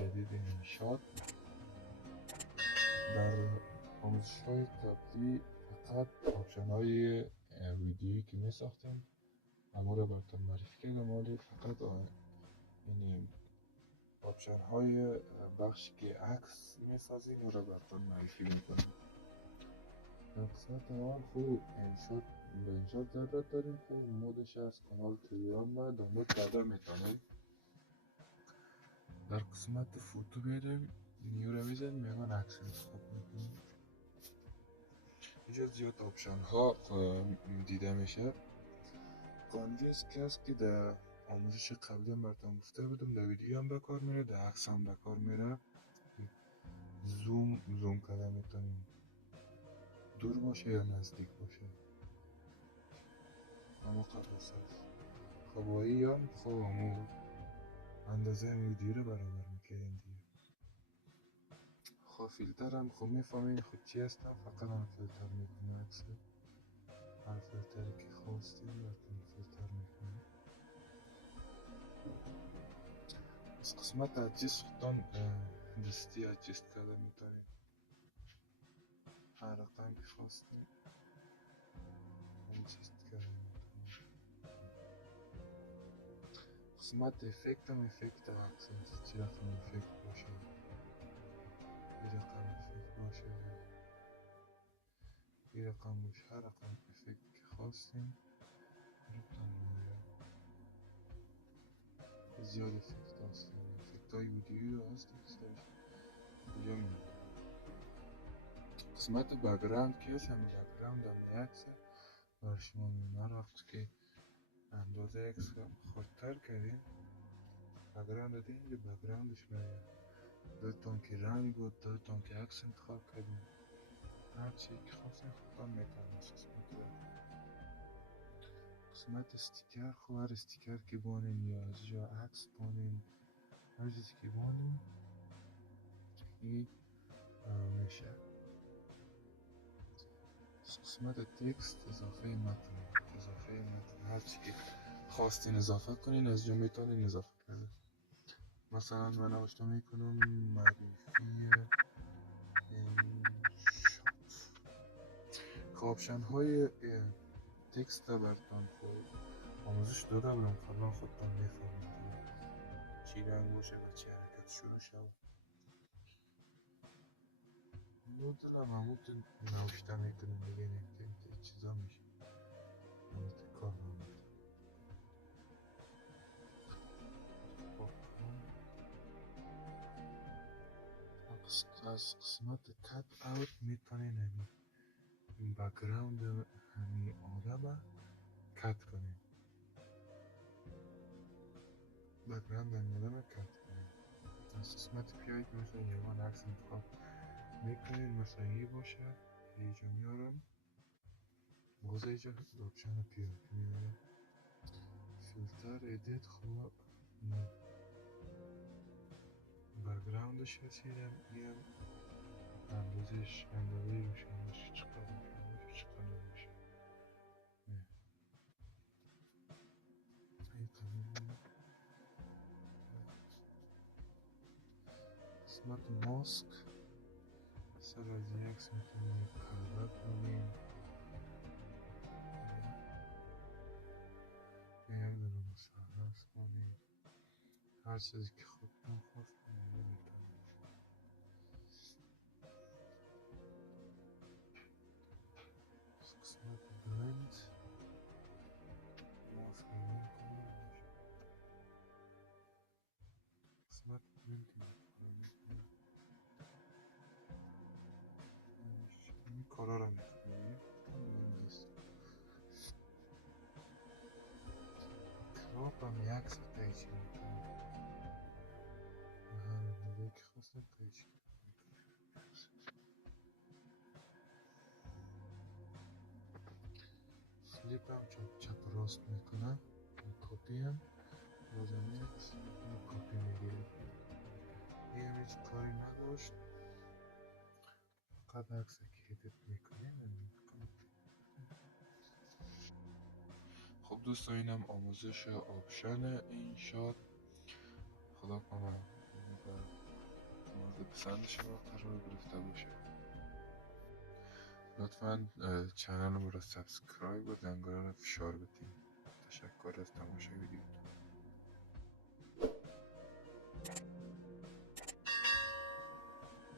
جدید انشاد. در آموزش‌های قبلی فقط آپشن‌های ویدیویی که می‌ساختیم اما رو براتون معرفی کردم، ولی فقط یعنی آپشن‌های بخشی که عکس می‌سازیم اون رو براتون معرفی می‌کنم. در قسمت اول خوب به انشاد ضرورت داریم. خوب مودش از کانال تلگرام و دانلود کرده میتونیم. در قسمت فوتو بیاریم نیو رو میزنیم، میگن عکس انتخاب میکنیم. اینجا زیاد آپشن ها دیده میشه. قانونیست کسی که در آموزش قبلی هم براتون گفته بودم، در ویدیو هم به کار میره، در عکس هم به کار میره. زوم کرده میتونیم، دور باشه یا نزدیک باشه، اما قبل از خوابایی یا خواب امور اندازه ویدیو رو برابر میکنیم دیگه. خب فیلتر هم خب میفهمین خود چی هستم، فقط هم فیلتر میکنه عکس. هر فیلتری که خواستیم براتون فیلتر میکنه. از قسمت ادجست خودتان دستی ادجست کرده میتونید، هر رقم که خواستیم ادجست کرده میتونید. قسمت افکت هم افکت عکس است، چی رقم افکت باشه، این رقم افکت باشه یا این رقم باشه، هر رقم افکت که خواستیم براتون میاره. زیاد افکت هست، افکت های ویدیویی هست که اینجا میاره. قسمت بک‌گراند که هست، همین بک‌گراند هم عکس برای شما میاره. وقتی که اندازه عکس خودتر کردیم بک‌گراند دادیم، اینجا بک‌گراندش میاره. دلتون که رنگ بود، دلتون که عکس انتخاب کردیم، هر چی که خواستین خودتان میتونید قسمت بک‌گراند. قسمت استیکر، خب هر استیکر که بانین یا از جا عکس بانین، هر چیزی که بانین این میشه. قسمت تکست اضافه متن هر چی که خواستین اضافه کنین از جا میتونین اضافه کنین. مثلا من نوشته میکنم معرفی انشاد. خب آپشن های تکست براتون خود آموزش داده بودم قبلا، خودتان میفهمید دیگه چی رنگ باشه و چی حرکت شروع شد. نودلم همونتون نوشته میکنیم دیگه، نمیتونیم چیزا میشه همونتون کار نمیده. از قسمت کت اوت میتونین همین بک‌گراند همین آدم کت کنین، بک‌گراند همین آدم کت کنین. از قسمت پیایی که مثلا یوان عکس انتخاب میکنین، مثلا یه باشه اینجا میارم باز اینجا آپشن پیایی که میارم فیلتر ادیت. خوب بک‌گراندش کشیدم، این اندازه روشنش چقدر میشه چقدر نمیشه. این تمام. قسمت ماسک سر از یک عکس میتونیم کلبه کنیم، یک دونه مثلث کنیم، هر چیزی که خودتون خواستین میتونیم. قسمت بلند ماسک بلند کنیم، قسمت بلند این کارا رو میکنیم. کراپ هم یک عکس قیچی میکنیم، هر اندازه که خواستیم قیچی کنیم. فلیپ هم چپ و راست میکنم. کپی هم بازم یک کپی میگیریم. این هم هیچ کاری نداشت، فقط عکس که ادیت میکنیم. خب دوستان اینم آموزش آپشن انشاد. خدا کنه مورد پسند شما قرار گرفته باشه. لطفاً چنل رو سابسکرایب و زنگوله رو فشار بدین. تشکر از تماشای ویدیو.